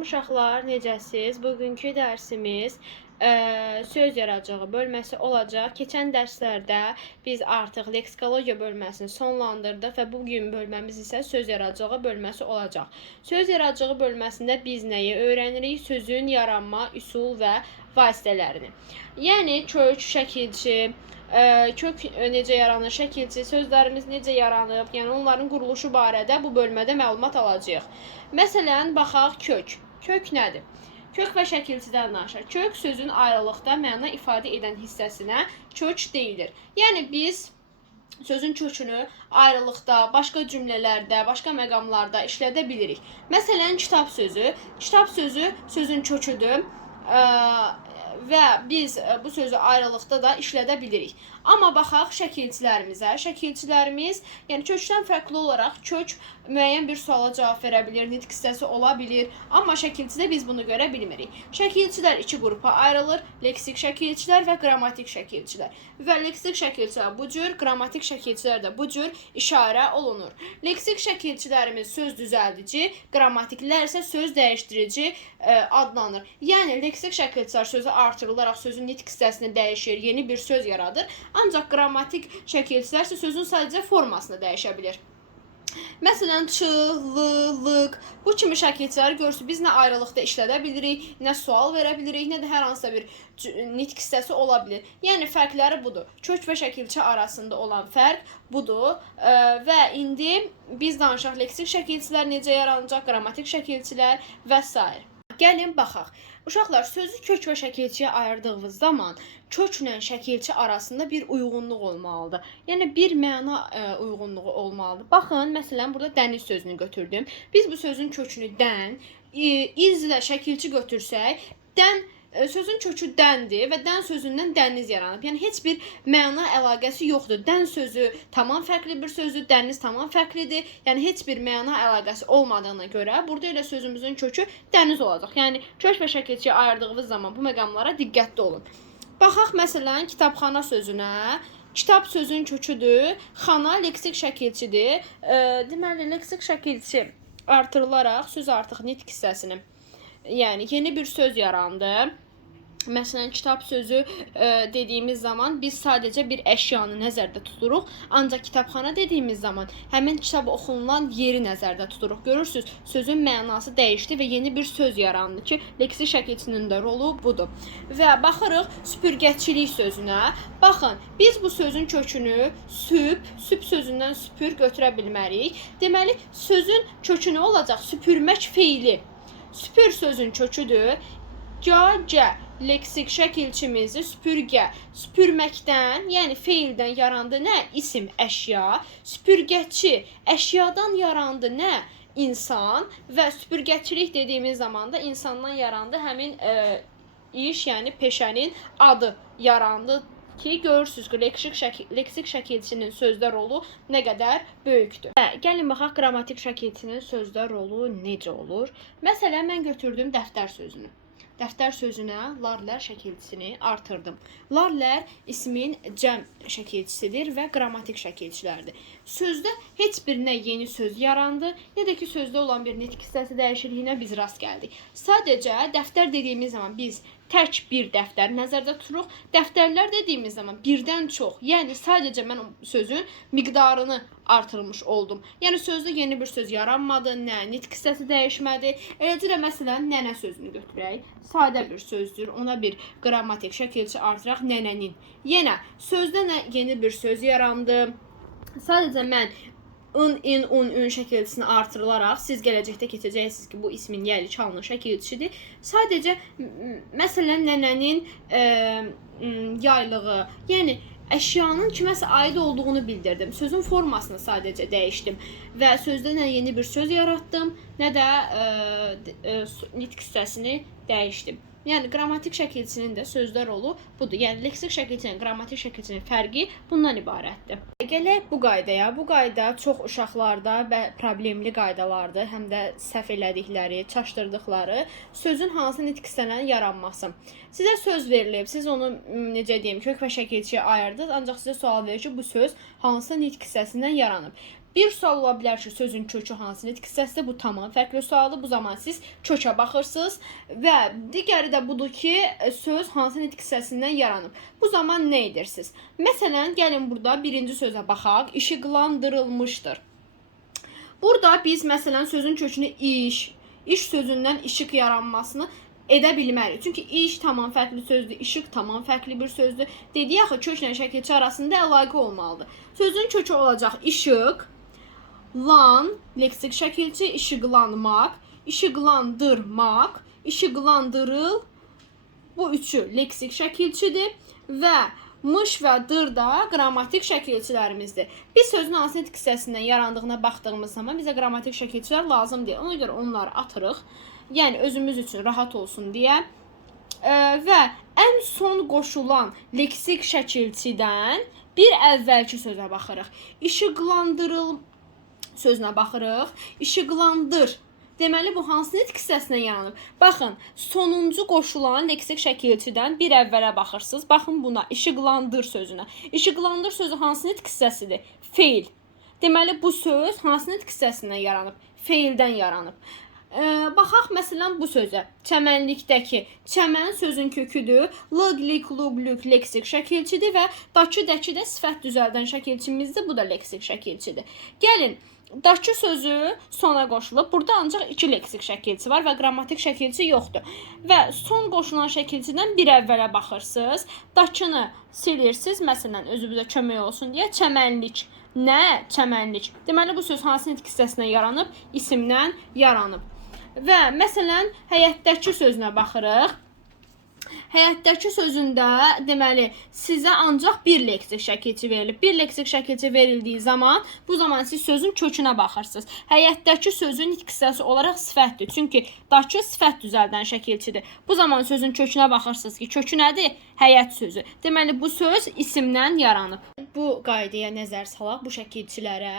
Salam uşaqlar, necəsiz? Bugünkü dərsimiz ə, söz yaradıcılığı bölməsi olacaq. Keçən dərslərdə biz artıq leksikologiya bölməsini sonlandırdıq və bu gün bölməmiz isə söz yaradıcılığı bölməsi olacaq. Söz yaradıcılığı bölməsində biz nəyi öyrənirik? Sözün yaranma üsul və vasitələrini. Yəni kök, şəkilçi, ə, kök necə yaranır, şəkilçi, sözlərimiz necə yaranıb, yəni onların quruluşu barədə bu bölmədə məlumat alacağıq. Məsələn, baxaq kök. Kök nədir? Kök və şəkilçidən danışaq. Kök sözün ayrılıqda məna ifadə edən hissəsinə kök deyilir. Yəni biz sözün kökünü ayrılıqda, başqa cümlələrdə, başqa məqamlarda işlədə bilirik. Məsələn, kitab sözü. Kitab sözü sözün köküdür. Və biz bu sözü ayrılıqda da işlədə bilirik. Amma baxaq şəkilçilərimizə. Şəkilçilərimiz, yəni kökdən fərqli olaraq kök müəyyən bir suala cavab verə bilir, nitq hissəsi ola bilir, amma şəkilçidə biz bunu görə bilmirik. Şəkilçilər iki qrupa ayrılır: leksik şəkilçilər və qrammatik şəkilçilər. Və leksik şəkilçilər bu cür, qrammatik şəkilçilər də bu cür işarə olunur. Leksik şəkilçilərimiz söz düzəldici, qrammatiklər isə söz dəyişdirici ə, adlanır. Yəni leksik şəkilçilər sözü artırılaraq sözün nitq hissəsini dəyişir, yeni bir söz yaradır. Ancaq qrammatik şəkilçilər isə sözün sadəcə formasını dəyişə bilir. Məsələn, ç, l, lıq bu kimi şəkilçiləri görürsüz. Biz nə ayrılıqda işlədə bilirik, nə sual verə bilirik, nə də hər hansısa bir nitq hissəsi ola bilər. Yəni fərqləri budur. Kök və şəkilçi arasında olan fərq budur. Və indi biz danışaq leksik şəkilçilər necə yaranacaq, qrammatik şəkilçilər və s. Gəlin baxaq. Uşaqlar sözü kök və şəkilçiyə ayırdığımız zaman köklə şəkilçi arasında bir uyğunluq olmalıdır. Yəni bir məna ə, uyğunluğu olmalıdır. Baxın, məsələn, burada dəniz sözünü götürdüm. Biz bu sözün kökünü dən, izlə şəkilçi götürsək, dən sözün kökü dəndir və dən sözündən dəniz yaranıb. Yəni heç bir məna əlaqəsi yoxdur. Dən sözü tamam fərqli bir sözdür, dəniz tamam fərqlidir. Yəni heç bir məna əlaqəsi olmadığına görə burada elə sözümüzün kökü dəniz olacaq. Yəni kök və şəkilçiyə ayırdığımız zaman bu məqamlara diqqətli olun. Baxaq məsələn kitabxana sözünə. Kitab sözün köküdür. Xana leksik şəkilçidir. E, deməli leksik şəkilçi artırılaraq söz artıq nitq hissəsini yəni yeni bir söz yarandı. Məsələn, kitab sözü e, dediyimiz zaman biz sadəcə bir əşyanı nəzərdə tuturuq. Ancaq kitabxana dediyimiz zaman həmin kitab oxunulan yeri nəzərdə tuturuq. Görürsüz, sözün mənası dəyişdi və yeni bir söz yarandı ki, leksik şəkilçinin də rolu budur. Və baxırıq süpürgəçilik sözünə. Baxın, biz bu sözün kökünü süp, süp sözündən süpür götürə bilmərik. Deməli, sözün kökü nə olacaq? Süpürmək feili. Süpür sözün köküdür. Gə, leksik şəkilçimizi süpürgə, süpürməkdən, yəni feildən yarandı nə? İsim, əşya. Süpürgəçi, əşyadan yarandı nə? İnsan və süpürgəçilik dediyimiz zaman da insandan yarandı həmin ə, iş, yəni peşənin adı yarandı ki, görürsüz ki, leksik, şəkil, leksik şəkilçinin sözdə rolu nə qədər böyükdür. Hə, gəlin baxaq qrammatik şəkilçinin sözdə rolu necə olur. Məsələn, mən götürdüm dəftər sözünü. Dəftər sözünə larlər şəkilçisini artırdım. Larlər ismin cəm şəkilçisidir və qrammatik şəkilçilərdir. Sözdə heç bir nə yeni söz yarandı, nə də ki sözdə olan bir nitq hissəsi dəyişikliyinə biz rast gəldik. Sadəcə dəftər dediyimiz zaman biz tək bir dəftər nəzərdə tuturuq. Dəftərlər dediyimiz zaman birdən çox, yəni sadəcə mən sözün miqdarını artırmış oldum. Yəni sözdə yeni bir söz yaranmadı, nə nitq hissəsi dəyişmədi. Eləcə də məsələn nənə sözünü götürək. Sadə bir sözdür. Ona bir qrammatik şəkilçi artıraq nənənin. Yenə sözdə nə yeni bir söz yarandı. Sadəcə mən ın, in, un, ün şəkilçisini artırılaraq siz gələcəkdə keçəcəksiniz ki, bu ismin yəli çalınır şəkilçisidir. Sadəcə məsələn nənənin e, yaylığı, yəni əşyanın kiməsə aid olduğunu bildirdim. Sözün formasını sadəcə dəyişdim və sözdə nə yeni bir söz yaratdım, nə də e, e, nitq hissəsini dəyişdim. Yəni qrammatik şəkilçinin də sözdə rolu budur. Yəni leksik şəkilçinin, qrammatik şəkilçinin fərqi bundan ibarətdir. Gələk bu qaydaya. Bu qayda çox uşaqlarda və problemli qaydalardır, həm də səhv elədikləri, çaşdırdıqları sözün hansı nitq hissəsindən yaranması. Sizə söz verilib, siz onu necə deyim, kök və şəkilçiyə ayırdınız, ancaq sizə sual verir ki, bu söz hansı nitq hissəsindən yaranıb. Bir sual ola bilər ki, sözün kökü hansı nitq hissəsidir? Bu tamam fərqli sualdır. Bu zaman siz kökə baxırsınız və digəri də budur ki, söz hansı nitq hissəsindən yaranıb. Bu zaman nə edirsiniz? Məsələn, gəlin burada birinci sözə baxaq. İşıqlandırılmışdır. Burada biz məsələn sözün kökünü iş, iş sözündən işıq yaranmasını edə bilmərik. Çünki iş tamam fərqli sözdür, işıq tamam fərqli bir sözdür. Dedik axı köklə şəkilçi arasında əlaqə olmalıdır. Sözün kökü olacaq işıq, lan, leksik şəkilçi, işıqlanmaq, işıqlandırmaq, işıqlandırıl bu üçü leksik şəkilçidir və mış və dır da qrammatik şəkilçilərimizdir. Biz sözün hansı hissəsindən yarandığına baxdığımız zaman bizə qrammatik şəkilçilər lazım deyil. Ona görə onları atırıq. Yəni özümüz üçün rahat olsun deyə. Ə, və ən son qoşulan leksik şəkilçidən bir əvvəlki sözə baxırıq. İşıqlandırıl sözünə baxırıq. İşıqlandır. Deməli bu hansı nitq hissəsindən yaranıb? Baxın, sonuncu qoşulan leksik şəkilçidən bir əvvələ baxırsınız. Baxın buna, işıqlandır sözünə. İşıqlandır sözü hansı nitq hissəsidir? Feil. Deməli bu söz hansı nitq hissəsindən yaranıb? Feildən yaranıb. Ee, baxaq məsələn bu sözə. Çəmənlikdəki. Çəmən sözün köküdür. Lıqli, klublük leksik şəkilçidir və dakı, dəki də sifət düzəldən şəkilçimizdir. Bu da leksik şəkilçidir. Gəlin, dakı sözü sona qoşulub. Burada ancaq iki leksik şəkilçi var və qrammatik şəkilçi yoxdur. Və son qoşulan şəkilçidən bir əvvələ baxırsınız. Dakını silirsiniz. Məsələn, özünüzə kömək olsun deyə çəmənlik. Nə? Çəmənlik. Deməli bu söz hansı nitq hissəsindən yaranıb? İsimdən yaranıb. Və məsələn, həyətdəki sözünə baxırıq. Həyətdəki sözündə deməli sizə ancaq bir leksik şəkilçi verilib. Bir leksik şəkilçi verildiyi zaman bu zaman siz sözün kökünə baxırsınız. Həyətdəki sözün nitq hissəsi olaraq sifətdir. Çünki dakı sifət düzəldən şəkilçidir. Bu zaman sözün kökünə baxırsınız ki, kökü nədir? Həyət sözü. Deməli bu söz isimdən yaranıb. Bu qaydaya nəzər salaq bu şəkilçilərə.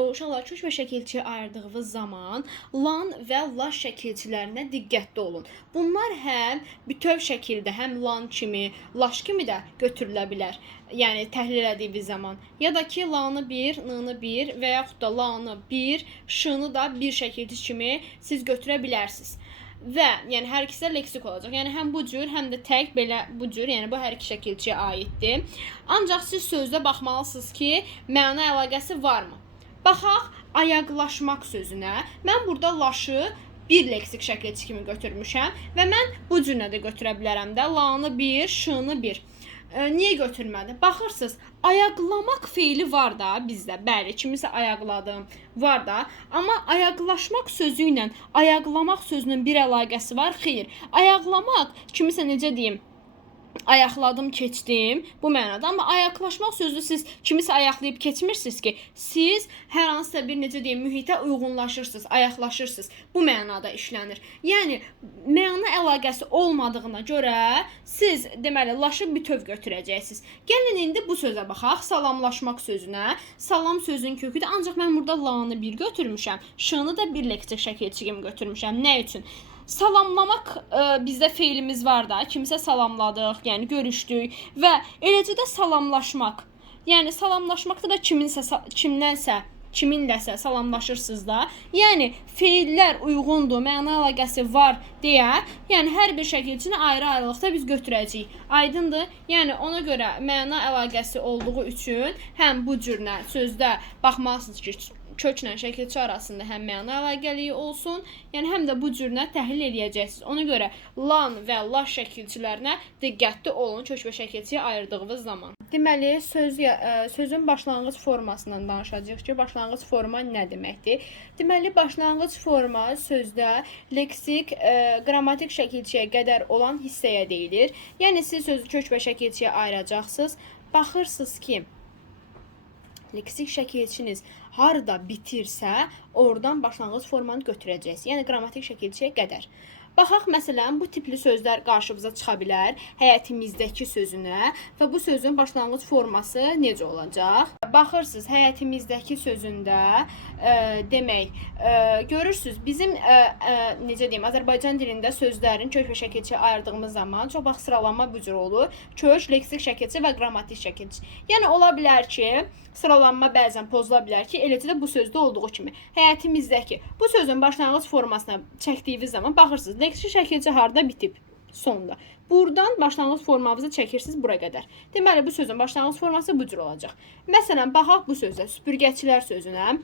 Uşaqlar kök və şəkilçi ayırdığınız zaman lan və la şəkilçilərinə diqqətli olun. Bunlar həm bütöv şəkildə, həm lan kimi, laş kimi də götürülə bilər. Yəni təhlil edildiyiniz zaman ya da ki lanı 1, n-nı 1 və yaxud da lanı 1, ş-nı da bir şəkilçi kimi siz götürə bilərsiniz. Və yəni hər ikisi də leksik olacaq. Yəni həm bu cür, həm də tək belə bu cür, yəni bu hər iki şəkilçiyə aiddir. Ancaq siz sözdə baxmalısınız ki, məna əlaqəsi varmı? Baxaq ayaqlaşmaq sözünə. Mən burada laşı bir leksik şəkilçi kimi götürmüşəm və mən bu cürlə də götürə bilərəm də. Lanı 1, şını 1. E, niyə götürmədi? Baxırsınız, ayaqlamaq feili var da bizdə. Bəli, kimisə ayaqladım var da. Amma ayaqlaşmaq sözü ilə ayaqlamaq sözünün bir əlaqəsi var? Xeyr. Ayaqlamaq kimisə necə deyim? Ayaqladım, keçdim bu mənada. Amma ayaqlaşmaq sözü siz kimisə ayaqlayıb keçmirsiniz ki, siz hər hansısa bir necə deyim, mühitə uyğunlaşırsınız, ayaqlaşırsınız. Bu mənada işlənir. Yəni məna əlaqəsi olmadığına görə siz deməli laşıb bütöv götürəcəksiniz. Gəlin indi bu sözə baxaq. Salamlaşmaq sözünə. Salam sözün köküdür. Ancaq mən burada lanı bir götürmüşəm. Şını da bir leksik şəkilçi kimi götürmüşəm. Nə üçün? Salamlamaq ə, bizdə feilimiz var da, kimsə salamladıq, yəni görüşdük və eləcə də salamlaşmaq. Yəni salamlaşmaqda da kiminsə kimdənsə kiminləsə salamlaşırsınız da. Yəni feillər uyğundur, məna əlaqəsi var deyə, yəni hər bir şəkilçini ayrı-ayrılıqda biz götürəcəyik. Aydındır? Yəni ona görə məna əlaqəsi olduğu üçün həm bu cürlə sözdə baxmalısınız ki, köklə şəkilçi arasında həm məna əlaqəliyi olsun, yəni həm də bu cürlə təhlil eləyəcəksiniz. Ona görə lan və la şəkilçilərinə diqqətli olun kök və şəkilçiyə ayırdığınız zaman. Deməli, söz ə, sözün başlanğıc formasından danışacağıq ki, başlanğıc forma nə deməkdir? Deməli, başlanğıc forma sözdə leksik, ə, qrammatik şəkilçiyə qədər olan hissəyə deyilir. Yəni siz sözü kök və şəkilçiyə ayıracaqsınız. Baxırsınız ki, leksik şəkilçiniz harda bitirsə, oradan başlanğıc formanı götürəcəksiniz. Yəni qrammatik şəkilçiyə qədər. Baxaq məsələn bu tipli sözlər qarşımıza çıxa bilər. Həyətimizdəki sözünə və bu sözün başlanğıc forması necə olacaq? Baxırsınız həyətimizdəki sözündə ə, demək, ə, görürsüz bizim ə, ə, necə deyim, Azərbaycan dilində sözlərin kök və şəkilçiyə ayırdığımız zaman çox vaxt sıralanma bu cür olur. Kök, leksik şəkilçi və qrammatik şəkilçi. Yəni ola bilər ki, sıralanma bəzən pozula bilər ki, eləcə də bu sözdə olduğu kimi. Həyatimizdəki bu sözün başlanğıc formasına çəkdiyiniz zaman baxırsınız, leksik şəkilçi harda bitib? Sonda. Buradan başlanğıc formamızı çəkirsiniz bura qədər. Deməli bu sözün başlanğıc forması bu cür olacaq. Məsələn, baxaq bu sözə, süpürgəçilər sözünə.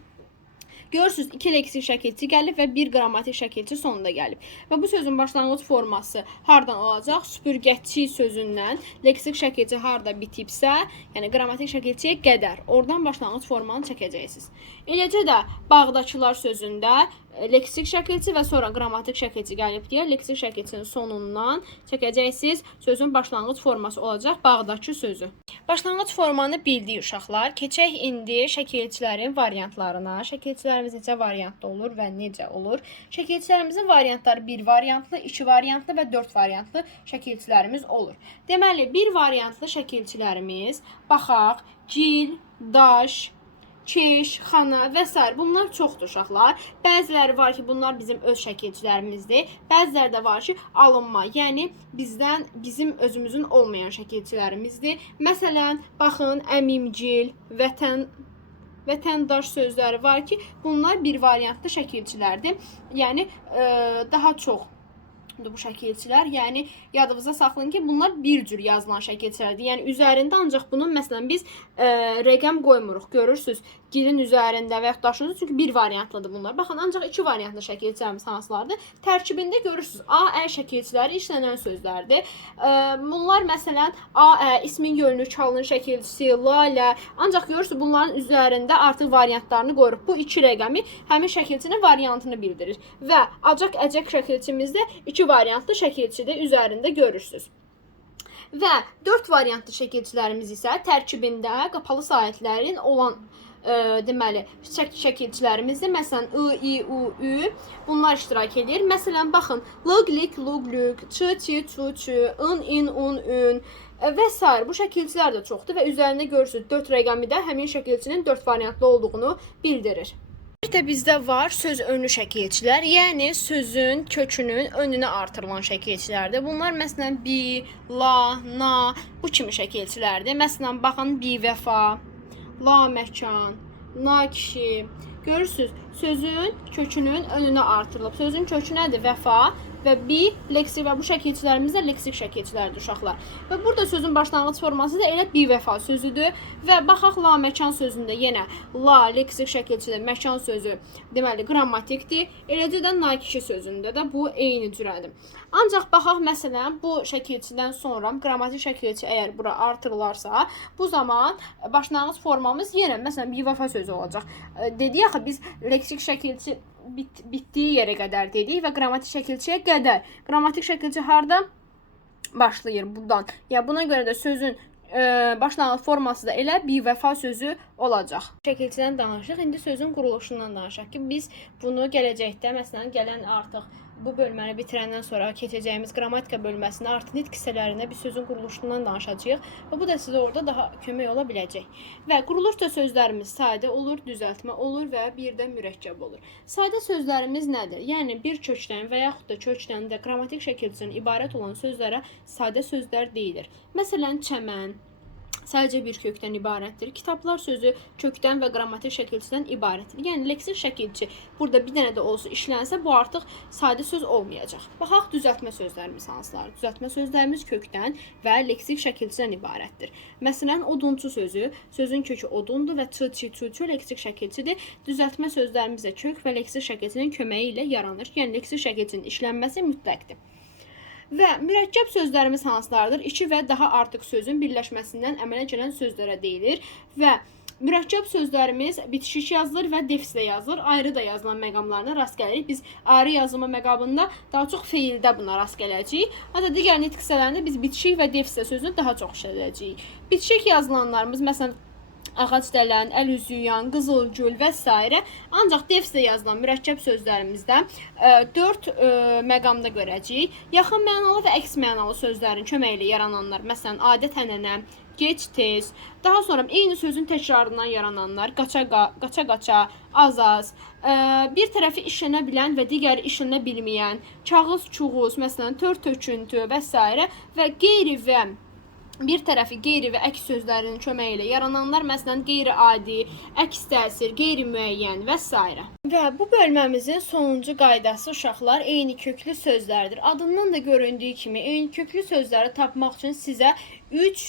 Görürsüz, iki leksik şəkilçi gəlib və bir qrammatik şəkilçi sonunda gəlib. Və bu sözün başlanğıc forması hardan olacaq? Süpürgəçi sözündən leksik şəkilçi harda bitibsə, yəni qrammatik şəkilçiyə qədər oradan başlanğıc formanı çəkəcəksiniz. Eləcə də bağdakılar sözündə e, leksik şəkilçi və sonra qrammatik şəkilçi gəlib deyə leksik şəkilçinin sonundan çəkəcəksiniz. Sözün başlanğıc forması olacaq bağdakı sözü. Başlanğıc formanı bildik uşaqlar. Keçək indi şəkilçilərin variantlarına. Şəkilçilərimiz neçə variantda olur və necə olur? Şəkilçilərimizin variantları 1 variantlı, 2 variantlı və 4 variantlı şəkilçilərimiz olur. Deməli, 1 variantlı şəkilçilərimiz baxaq, gil, daş, keş, xana və s. bunlar çoxdur uşaqlar. Bəziləri var ki, bunlar bizim öz şəkilçilərimizdir. Bəziləri də var ki, alınma, yəni bizdən bizim özümüzün olmayan şəkilçilərimizdir. Məsələn, baxın, əmimgil, vətən vətəndaş sözləri var ki, bunlar bir variantlı şəkilçilərdir. Yəni e, daha çox bu şəkilçilər. Yəni yadınızda saxlayın ki, bunlar bir cür yazılan şəkilçilərdir. Yəni üzərində ancaq bunun məsələn biz e, rəqəm qoymuruq. Görürsüz, gilin üzərində və yaxud daşınız çünki bir variantlıdır bunlar. Baxın, ancaq iki variantlı şəkilçilərimiz hansılardır? Tərkibində görürsüz, A, Ə şəkilçiləri işlənən sözlərdir. E, bunlar məsələn A, Ə ismin yönlü, çalının şəkilçisi, lalə. Ancaq görürsüz, bunların üzərində artıq variantlarını qoyuruq. Bu iki rəqəmi həmin şəkilçinin variantını bildirir. Və acaq əcək şəkilçimizdə iki variantlı şəkilçidə üzərində görürsüz. Və 4 variantlı şəkilçilərimiz isə tərkibində qapalı sahətlərin olan e, deməli şək şəkilçilərimizdir. Məsələn, i, i, u, ü bunlar iştirak edir. Məsələn, baxın, lıq, lik, luq, lük, çı, çi, çu, çü, ın, in, un, ün e, və s. bu şəkilçilər də çoxdur və üzərində görürsüz 4 rəqəmi də həmin şəkilçinin 4 variantlı olduğunu bildirir. Bir də bizdə var söz önlü şəkilçilər, yəni sözün kökünün önünə artırılan şəkilçilərdir. Bunlar məsələn bi, la, na bu kimi şəkilçilərdir. Məsələn baxın bi vəfa, la məkan, na kişi. Görürsüz, sözün kökünün önünə artırılıb. Sözün kökü nədir? Vəfa və bi leksik və bu şəkilçilərimiz də leksik şəkilçilərdir uşaqlar. Və burada sözün başlanğıc forması da elə bi vəfa sözüdür və baxaq la məkan sözündə yenə la leksik şəkilçidə məkan sözü deməli qrammatikdir. Eləcə də na kişi sözündə də bu eyni cürədir. Ancaq baxaq məsələn bu şəkilçidən sonra qrammatik şəkilçi əgər bura artırılarsa, bu zaman başlanğıc formamız yenə məsələn bi vəfa sözü olacaq. Dedik axı biz leksik şəkilçi bit, bitdiyi yerə qədər dedik və qrammatik şəkilçiyə qədər. Qrammatik şəkilçi harda başlayır buradan. Ya buna görə də sözün e, başlanğıc forması da elə bir vəfa sözü olacaq. Şəkilçidən danışıq. İndi sözün quruluşundan danışaq ki, biz bunu gələcəkdə məsələn gələn artıq bu bölməni bitirəndən sonra keçəcəyimiz qrammatika bölməsində artıq nitq hissələrində bir sözün quruluşundan danışacağıq və bu da sizə orada daha kömək ola biləcək. Və quruluşda sözlərimiz sadə olur, düzəltmə olur və bir də mürəkkəb olur. Sadə sözlərimiz nədir? Yəni bir kökdən və yaxud da kökdən də qrammatik şəkildən ibarət olan sözlərə sadə sözlər deyilir. Məsələn, çəmən, sadəcə bir kökdən ibarətdir. Kitablar sözü kökdən və qrammatik şəkilçidən ibarətdir. Yəni leksik şəkilçi burada bir dənə də olsa işlənsə bu artıq sadə söz olmayacaq. Baxaq düzəltmə sözlərimiz hansılardır? Düzəltmə sözlərimiz kökdən və leksik şəkilçidən ibarətdir. Məsələn, odunçu sözü sözün kökü odundur və çı, çu leksik şəkilçidir. Düzəltmə sözlərimiz də kök və leksik şəkilçinin köməyi ilə yaranır. Yəni leksik şəkilçinin işlənməsi mütləqdir. Və mürəkkəb sözlərimiz hansılardır? İki və daha artıq sözün birləşməsindən əmələ gələn sözlərə deyilir və mürəkkəb sözlərimiz bitişik yazılır və defislə yazılır. Ayrı da yazılan məqamlarına rast gəlirik. Biz ayrı yazılma məqamında daha çox feildə buna rast gələcəyik. Hətta digər nitq hissələrində biz bitişik və defislə sözünü daha çox işlədəcəyik. Bitişik yazılanlarımız məsələn ağac dələn, əl üzüyən, qızılgül və s. ancaq defsdə yazılan mürəkkəb sözlərimizdə 4 məqamda görəcəyik. Yaxın mənalı və əks mənalı sözlərin köməyi ilə yarananlar, məsələn, adət-ənənə, gec tez, daha sonra eyni sözün təkrarından yarananlar, qaça qaça qaça, az-az, ə, bir tərəfi işlənə bilən və digəri işlənə bilməyən, kağız çuğuz, məsələn, tör töküntü və s. və qeyri və bir tərəfi qeyri və əks sözlərin köməyi ilə yarananlar, məsələn, qeyri-adi, əks təsir, qeyri-müəyyən və s. Və bu bölməmizin sonuncu qaydası uşaqlar eyni köklü sözlərdir. Adından da göründüyü kimi eyni köklü sözləri tapmaq üçün sizə 3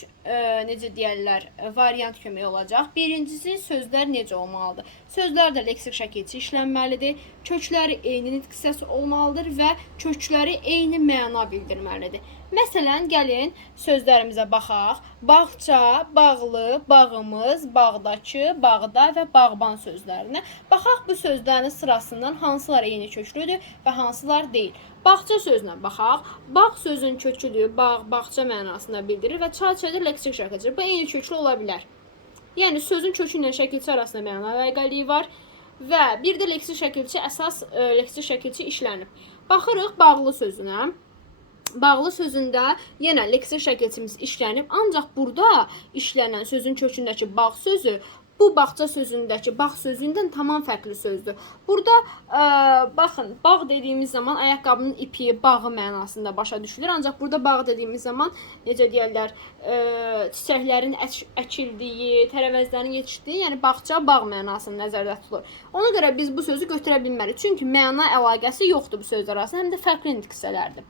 necə deyirlər, e, variant kömək olacaq. Birincisi sözlər necə olmalıdır? Sözlər də leksik şəkildə işlənməlidir. Kökləri eyni nitq hissəsi olmalıdır və kökləri eyni məna bildirməlidir. Məsələn, gəlin sözlərimizə baxaq. Bağça, bağlı, bağımız, bağdakı, bağda və bağban sözlərinə. Baxaq bu sözlərin sırasından hansılar eyni köklüdür və hansılar deyil. Bağça sözünə baxaq. Bağ sözün köküdür, bağ, bağça mənasını bildirir və çay-çayda leksik şəkildə. Bu eyni köklü ola bilər. Yəni sözün kökü ilə şəkilçi arasında məna əlaqəliyi var və bir də leksik şəkilçi əsas e, leksik şəkilçi işlənib. Baxırıq bağlı sözünə. Bağlı sözündə yenə leksik şəkilçimiz işlənib, ancaq burada işlənən sözün kökündəki bağ sözü bu bağça sözündəki bağ sözündən tamam fərqli sözdür. Burada ə, baxın, bağ dediyimiz zaman ayaqqabının ipi, bağı mənasında başa düşülür. Ancaq burada bağ dediyimiz zaman necə deyirlər, ə, çiçəklərin ək əkildiyi, tərəvəzlərin yetişdiyi, yəni bağça, bağ mənasını nəzərdə tutulur. Ona görə biz bu sözü götürə bilmərik. Çünki məna əlaqəsi yoxdur bu sözlər arasında, həm də fərqli nitq hissələrdir.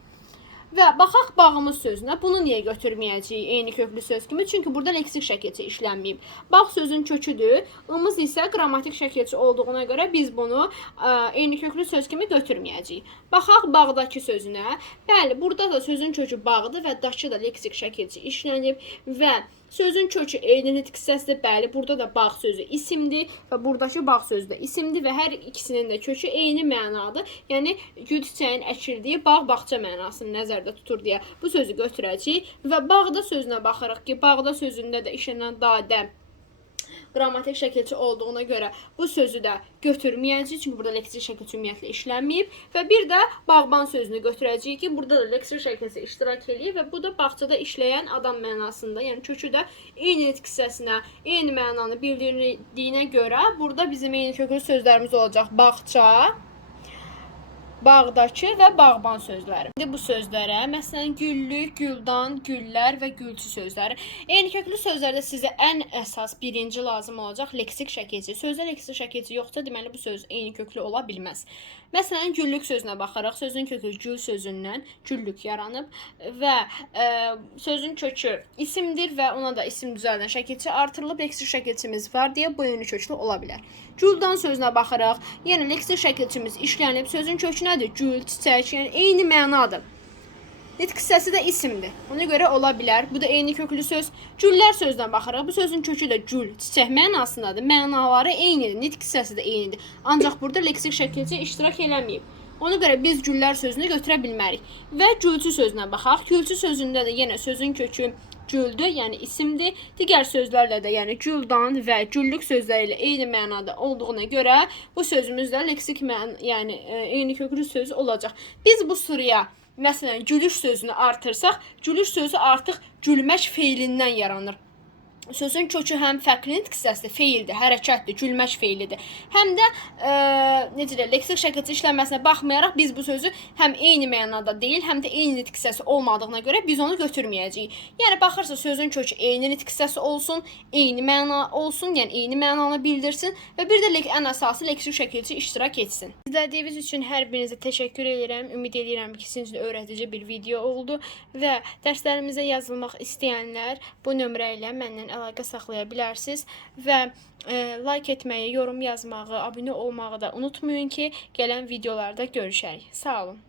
Və baxaq bağımız sözünə. Bunu niyə götürməyəcəyik eyni köklü söz kimi? Çünki burada leksik şəkilçi işlənməyib. Bağ sözün köküdür. Imız isə qrammatik şəkilçi olduğuna görə biz bunu ə, eyni köklü söz kimi götürməyəcəyik. Baxaq bağdakı sözünə. Bəli, burada da sözün kökü bağdır və dakı da leksik şəkilçi işlənib və Sözün kökü eyni nitq hissəsidir. Bəli, burada da bağ sözü isimdir və buradakı bağ sözü də isimdir və hər ikisinin də kökü eyni mənadır. Yəni gül çiçəyin əkildiyi bağ, bağça mənasını nəzərdə tutur deyə bu sözü götürəcəyik və bağda sözünə baxırıq ki, bağda sözündə də işlənən dadə qrammatik şəkilçi olduğuna görə bu sözü də götürməyəcəyik. Çünki burada leksik şəkilçi ümumiyyətlə işlənməyib və bir də bağban sözünü götürəcəyik ki, burada da leksik şəkilçi iştirak eləyir və bu da bağçada işləyən adam mənasında, yəni kökü də eyni hissəsinə, eyni mənanı bildirdiyinə görə burada bizim eyni köklü sözlərimiz olacaq. Bağça, bağdakı və bağban sözləri. İndi bu sözlərə, məsələn, güllük, güldan, güllər və gülçü sözləri. Eyni köklü sözlərdə sizə ən əsas birinci lazım olacaq leksik şəkilçi. Sözdə leksik şəkilçi yoxsa, deməli bu söz eyni köklü ola bilməz. Məsələn, güllük sözünə baxaraq, sözün kökü gül sözündən güllük yaranıb və ə, sözün kökü isimdir və ona da isim düzəldən şəkilçi artırılıb leksik şəkilçimiz var deyə bu eyni köklü ola bilər. Güldan sözünə baxaraq, yenə leksik şəkilçimiz işlənib, sözün kökü nədir? Gül, çiçək, yəni eyni mənadır. Nitq hissəsi də isimdir. Ona görə ola bilər. Bu da eyni köklü söz. Güllər sözünə baxaraq, bu sözün kökü də gül, çiçək mənasındadır. Mənaları eynidir, nitq hissəsi də eynidir. Ancaq burada leksik şəkilçi iştirak eləməyib. Ona görə biz güllər sözünü götürə bilmərik. Və gülçü sözünə baxaq. Gülçü sözündə də yenə sözün kökü güldür, yəni isimdir. Digər sözlərlə də, yəni güldan və güllük sözləri ilə eyni mənada olduğuna görə bu sözümüz leksik mən, yəni e, eyni köklü söz olacaq. Biz bu sıraya məsələn gülüş sözünü artırsaq, gülüş sözü artıq gülmək feilindən yaranır. Sözün kökü həm fərqli nitq hissəsidir, feildir, hərəkətdir, gülmək feilidir. Həm də e, necə də leksik şəkildə işlənməsinə baxmayaraq biz bu sözü həm eyni mənada deyil, həm də eyni nitq hissəsi olmadığına görə biz onu götürməyəcəyik. Yəni baxırsa sözün kökü eyni nitq hissəsi olsun, eyni məna olsun, yəni eyni mənanı bildirsin və bir də ən əsası leksik şəkilçi iştirak etsin. İzlədiyiniz üçün hər birinizə təşəkkür edirəm. Ümid edirəm ki, sizin üçün öyrədici bir video oldu və dərslərimizə yazılmaq istəyənlər bu nömrə ilə məndən əlaqə saxlaya bilərsiniz və e, like etməyi, yorum yazmağı, abunə olmağı da unutmayın ki, gələn videolarda görüşərik. Sağ olun.